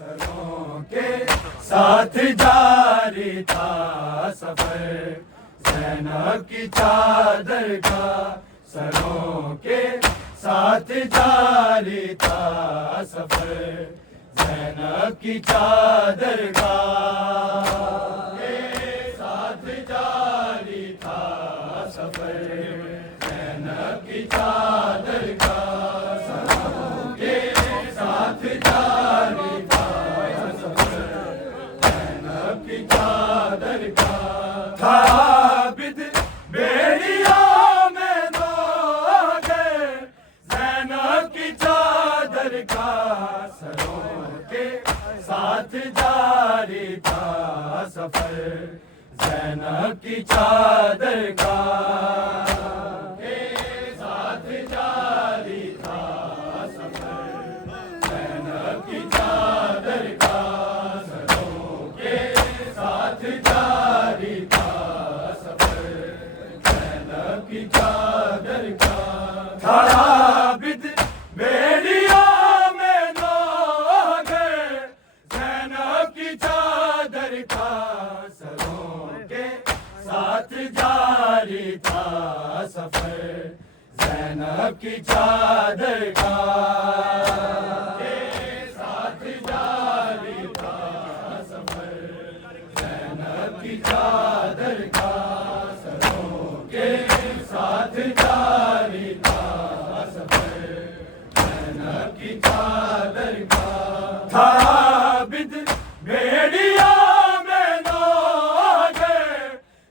سروں کے ساتھ جاری تھا سفر زینب کی چادر کا، سروں کے ساتھ جاری تھا سفر زینب کی چادر کا، ساتھ جاری تھا سفر زینب کی چادر کا، سروں کے ساتھ جاری تھا سفر زینب کی چادر کا، تھا عابد بیڑیوں میں دو گئے زینب کی چادر کا، سروں کے ساتھ جاری تھا سفر زینب کی چادر کا، ساتھ جاری تھا سفر زینب کی چادر کا، سروں کے ساتھ جاری تھا سفر زینب کی چادر کا، تھا عابد بیڑیوں میں دو گئے زینب کی چادر کا، سروں کے ساتھ جاری تھا سفر زینب کی چادر کا، ساتھ جاری تھا سفر زینب کی چادر کا، سروں کے ساتھ جاری تھا سفر زینب کی چادر کا، تھا عابد بیڑیوں میں دو گئے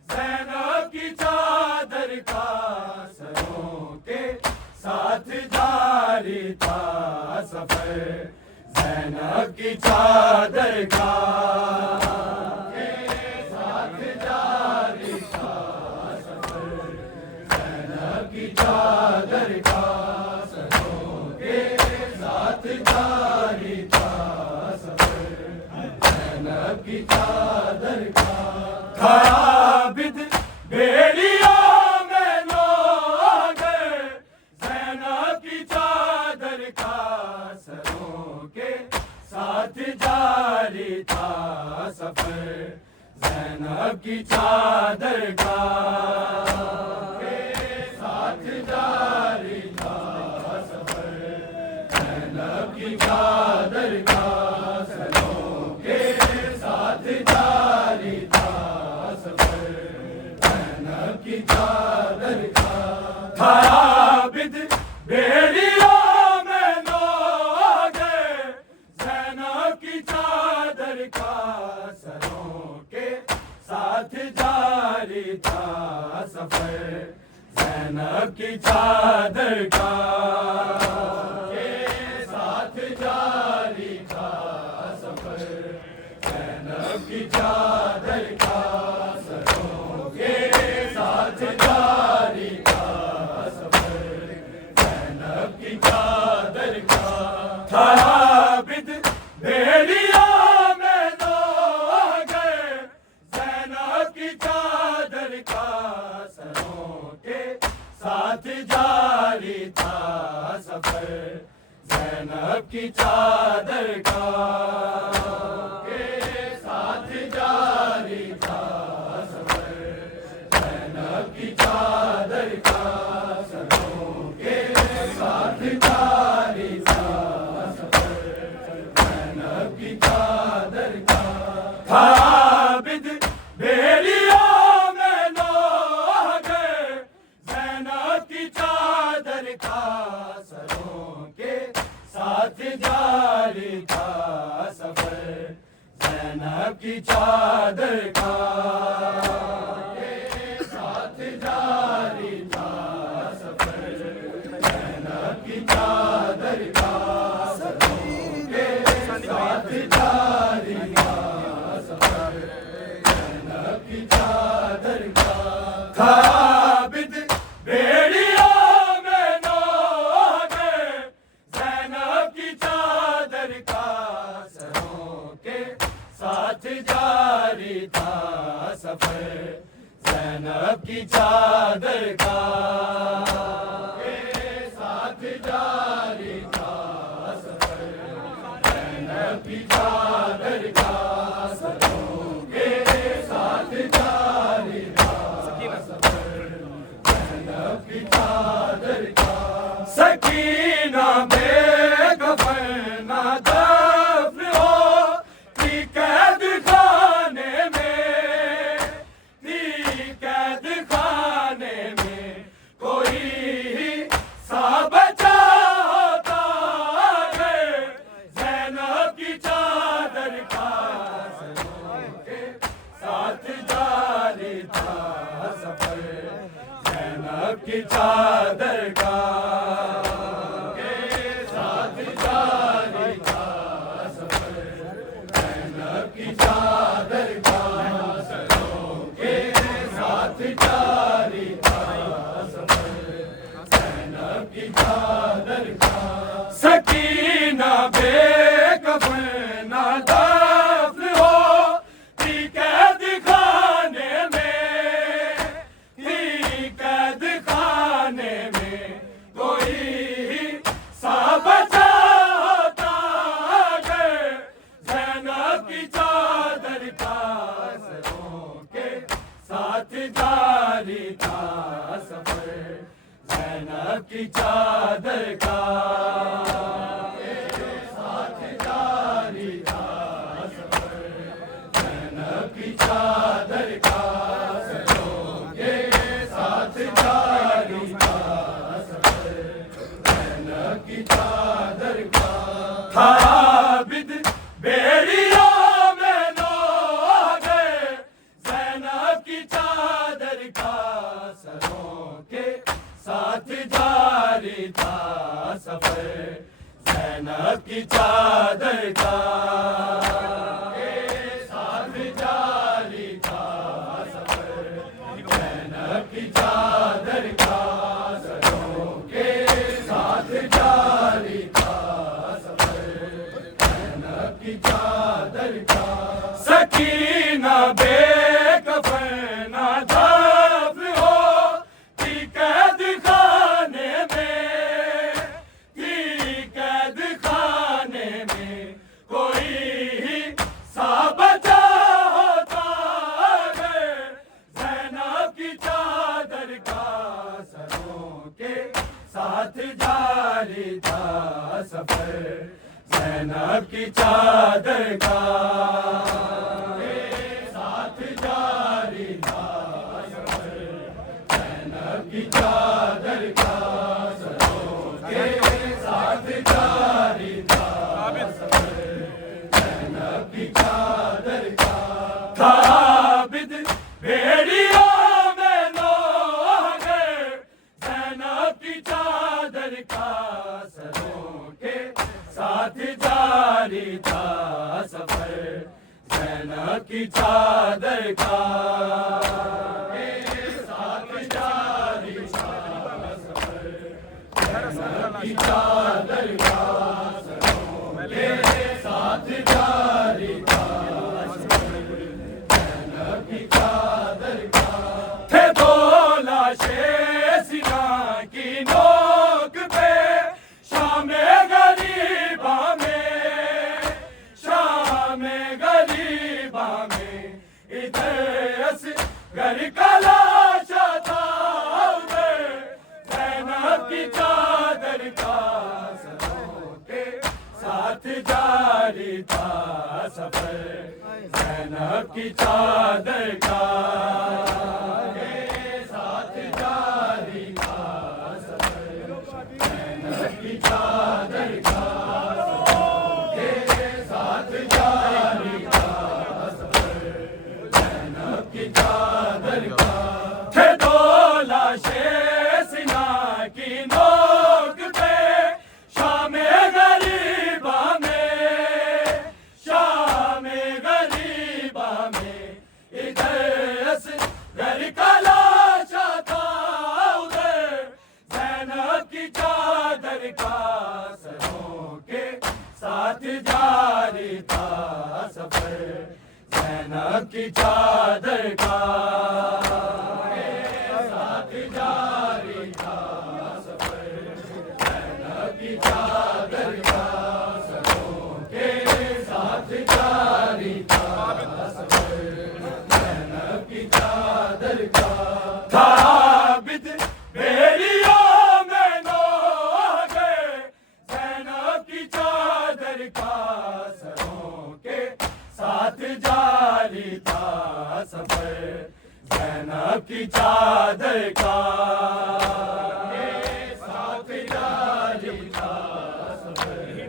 زینب کی چادر کا، سروں کے ساتھ جاری تھا سفر زینب کی چادر کا، ساتھ جاری تھا سفر زینب کی چادر کا، سروں کے ساتھ جاری تھا سفر زینب کی چادر کا، تھا عابد بیڑیوں میں دو گئے زینب کی چادر کا، سروں کے ساتھ جاری تھا سفر زینب کی چادر کا، ساتھ جاری تھا سفر زینب کی چادر کا، سروں کے ساتھ جاری تھا سفر زینب کی چادر کا، تھا عابد بیڑیوں میں دو گئے زینب کی چادر کا، سروں کے ساتھ جاری تھا سفر زینب کی چادر کا، ساتھ جاری تھا سفر زینب کی چادر کا، سروں کے ساتھ جاری تھا سفر زینب کی چادر کا، تھا عابد بیڑیوں میں دو گئے زینب کی چادر کا، سروں کے ساتھ جاری تھا سفر زینب کی چادر کا، ساتھ جاری تھا سفر زینب کی چادر کا، سروں کے ساتھ جاری تھا سفر زینب کی چادر کا، تھا عابد بیڑیوں میں دو گئے زینب کی چادر کا، سروں کے ساتھ جاری تھا سفر زینب کی چادر کا، ساتھ جاری تھا سفر زینب کی چادر کا، سروں کے ساتھ جاری تھا سفر زینب کی چادر کا، تھا عابد بیڑیوں میں دو گئے زینب کی چادر کا، سروں کے ساتھ جاری تھا سفر زینب کی چادر کا، ساتھ جاری تھا سفر زینب کی چادر کا سروں کے ساتھ جاری تھا سفر، زینب کی چادر کا سکینہ بے کفن نہ دفن ہو تھی قید خانے میں، تھی قید خانے میں کوئی سا بچا ہوتا ہے، زینب کی چادر کا سروں کے ساتھ جاری تھا سفر، زینب کی چادر کا ساتھ جاری تھا سفر، زینب کی چادر کا سروں کے ساتھ جاری تھا سفر، زینب کی چادر کا سکینہ بے کفن نہ دفن ہو تھی قید خانے میں، تھی قید خانے میں کوئی سا بچا ہوتا ہے، زینب کی چادر کا سروں کے ساتھ جاری تھا سفر، زینب کی چادر کا ساتھ جاری تھا سفر، زینب کی چادر کا سروں کے ساتھ جاری تھا سفر، زینب کی چادر کا تھا عابد بیڑیوں میں لوگ گئے، زینب کی چادر کا سروں کے ساتھ جاری تھا سفر، زینب کی چادر کا ساتھ جاری تھا سفر، زینب کی چادر کا سروں کے ساتھ جاری تھا سفر، زینب کی چادر کا سکینہ بے کفن نہ دفن ہو تھی قید خانے میں، تھی قید خانے میں کوئی سا بچا ہوتا ہے، زینب کی چادر کا سروں کے ساتھ جاری تھا سفر، زینب کی چادر کا ساتھ جاری تھا سفر، زینب کی چادر کا سروں کے ساتھ جاری تھا سفر، زینب کی چادر کا تھا عابد بیڑیوں میں لوگ گئے، زینب کی چادر کا سروں کے ساتھ جاری تھا سفر، زینب کی چادر کا ساتھ جاری تھا سفر، زینب کی چادر کا سروں کے ساتھ جاری تھا سفر، زینب کی چادر کا تھے دو لاشیں سینہ کی نوک پہ، شام غریباں میں، شام غریباں میں، ادھر اصغر کا لاشا تھا ادھر، زینب کی چادر کا سروں کے ساتھ جاری تھا سفر، زینب کی چادر کا ساتھ جاری تھا سفر، زینب کی چادر کا ساتھ جاری تھا سفر، زینب کی چادر کا تھے دو لاشیں سینہ کی نوک پہ، شام غریباں میں، شام غریباں میں، ادھر اصغر کا لاشا تھا ادھر، زینب کی چادر کا سروں کے ساتھ جاری تھا سفر، زینب کی چادر کا ساتھ جاری تھا سفر، زینب کی چادر کا سروں کے ساتھ جاری تھا سفر زینب کی چادر کا ثابت بیڑیوں میں نوح گئے زینب کی چادر کا سروں کے ساتھ جاری تھا سفر زینب کی چادر کا ساتھ جاری تھا سفر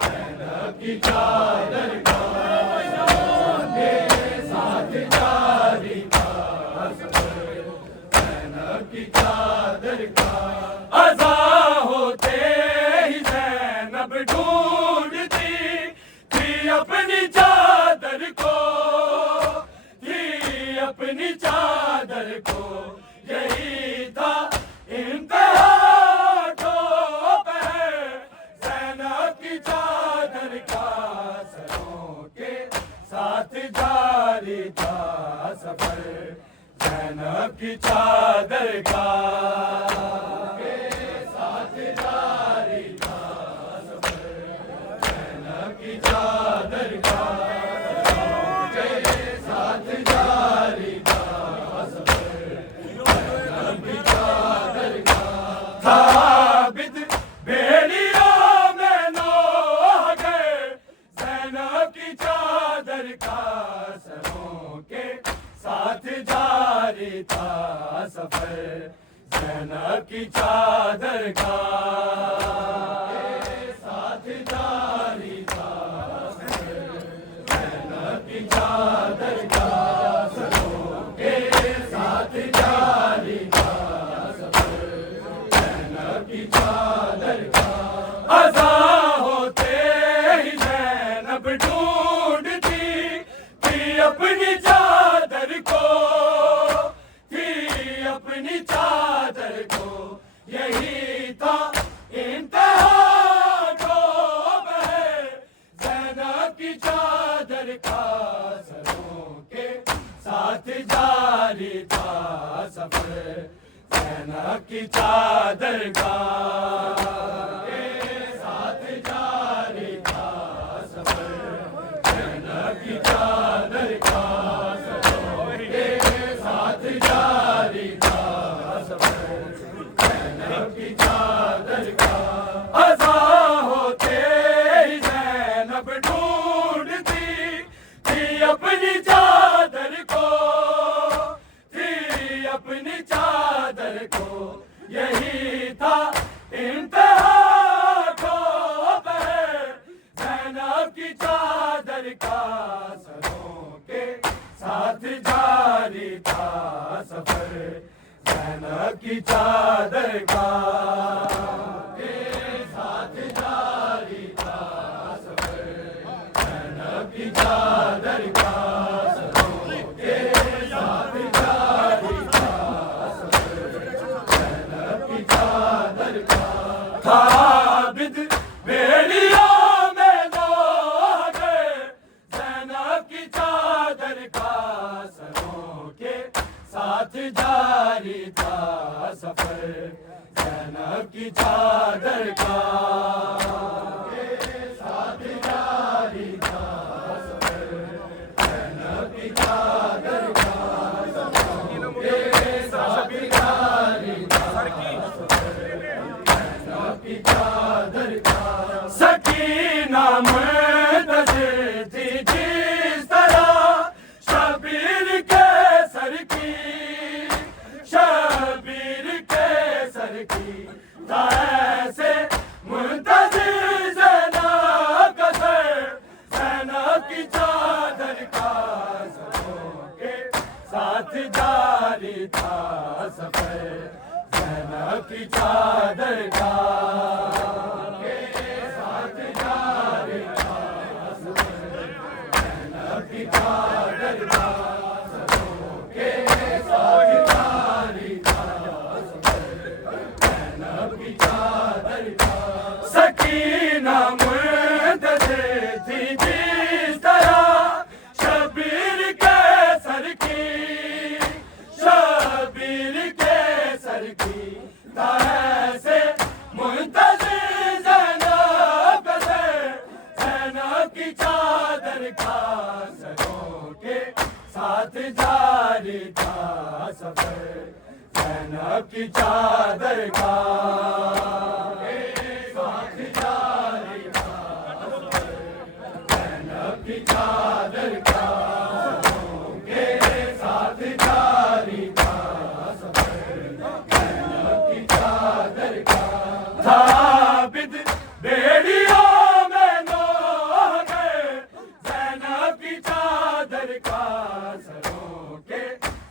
زینب کی چادر کا ساتھ جاری تھا سفر زینب کی چادر کا اذان ہوتے ہی زینب ڈھونڈتی تھی اپنی چادر کو اپنی چادر کو یہی تھا انتہا ٹھوپ ہے زینب کی چادر کا سروں کے ساتھ جاری تھا سفر زینب کی چادر کا ساتھ جاری تھا سفر زینب کی چادر کا ثابت بیڑیوں میں نوح گئے زینب کی چادر کا سروں کے ساتھ جاری تھا سفر زینب کی چادر کا ساتھ جاری تھا سفر زینب کی چادر کا سروں کے ساتھ جاری تھا کی چادر کا اذان ہوتے ہی زینب ڈھونڈتی تھی اپنی چادر کو اپنی چادر کو یہی تھا انتہا ٹھوپ ہے زینب کی چادر کا سروں کے ساتھ جاری تھا سفر زینب کی چادر کا ساتھ جاری تھا سفر زینب کی چادر کا ساتھ جاری تھا سفر زینب کی چادر کا اذان ہوتے ہی زینب ڈھونڈتی تھی اپنی چادر کو اپنی چادر کو یہی تھا انتہا ٹھوپ ہے زینب کی چادر کا سروں کے ساتھ جاری تھا سفر زینب کی چادر کا ساتھ جاری تھا سفر زینب کی چادر کا سروں کے ساتھ جاری ثابت بیڑیوں میں نوح گئے زینب کی چادر کا سروں کے ساتھ جاری تھا سفر زینب کی چادر کا ساتھ جاری تھا سفر زینب کی چادر کا ساتھ جاری تھا کی چادر کا سکینہ منتظر تھی جس طرح شبیر کے سر کی تھا ایسے منتظر زینب کا سر زینب کی چادر کا سروں کے ساتھ جاری تھا سفر زینب کی چادر کا ساتھ جاری تھا سفر زینب کی چادر کا سروں کے ساتھ جاری تھا سفر زینب کی چادر کا سکینہ منتظر تھی جس طرح شبیر کے سر کی تھا ایسے منتظر زینب کا سر زینب کی چادر چادر کا سروں کے ساتھ جاری تھا سفر زینب کی چادر کا ساتھ جاری تھا سفر زینب کی چادر کا سروں کے ساتھ جاری تھا سفر زینب کی چادر کا ثابت بیڑیوں میں نو گئے زینب کی چادر کا سروں کے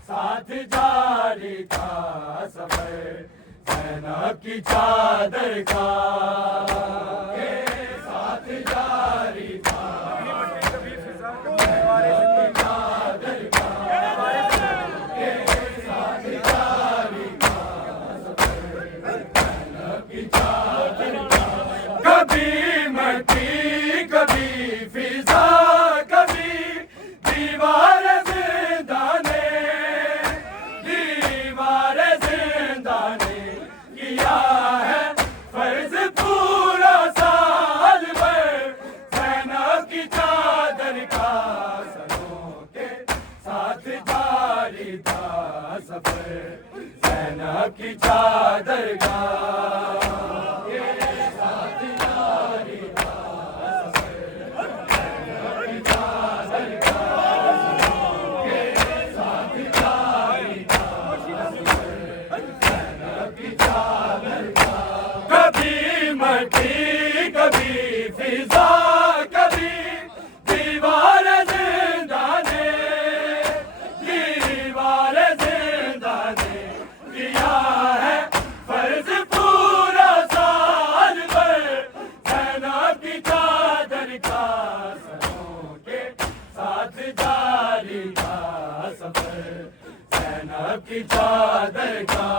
ساتھ جاری تھا سفر زینب کی چادر کا ساتھ جاری تھا کبھی مٹی کبھی فضا کبھی دیوار زندانے دیوار زندانے کیا ہے فرض پورا سال بھر زینب کی چادر کا سروں کے ساتھ جاری تھا سفر زینب کی چادر کا کبھی مٹی کبھی فضا کبھی دیوار زندانے دیوار زندانے کیا ہے فرض پورا سال بھر زینب کی چادر کا سروں کے ساتھ جاری تھا سفر زینب کی چادر کا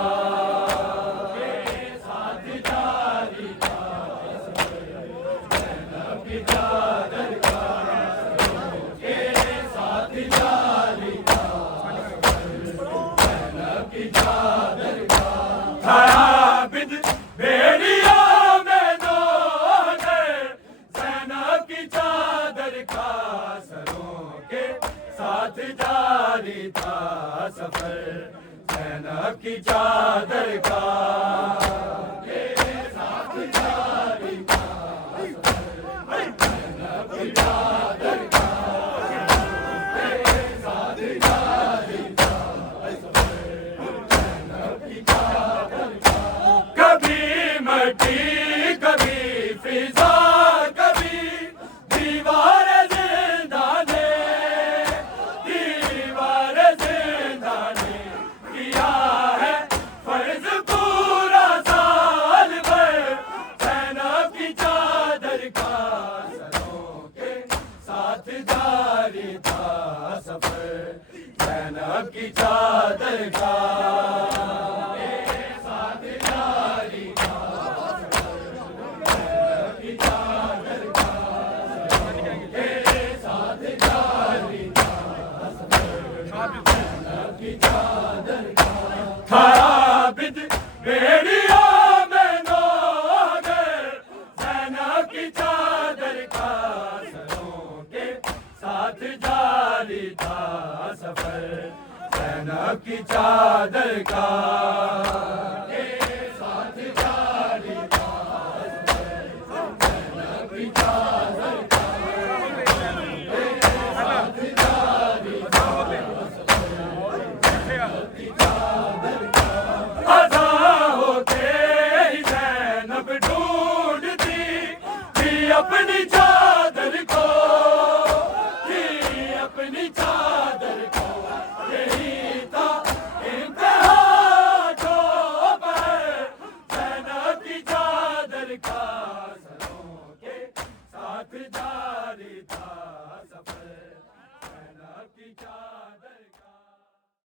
ثابت بیڑیوں میں دو گئے زینب کی چادر کا سروں کے ساتھ جاری تھا سفر زینب کی چادر کا ساتھ جاری تھا زینب کی چادر کا ساتھ جاری کبھی مٹی کبھی فضا کبھی دیوار زندانے دیوار زندانے کیا ہے فرض پورا سال بھر زینب کی چادر کا سروں کے ساتھ جاری تھا سفر زینب کی چادر کا ثابت بیڑیوں میں نو گئے زینب کی چادر کا سروں کے ساتھ جاری تھا سفر زینب کی چادر کا ساتھ جاری تھا زینب کی چادر کا ساتھ جاری اپنی چادر کو اپنی چادر کو یہی تھا انتہا جو پر زینب کی چادر کا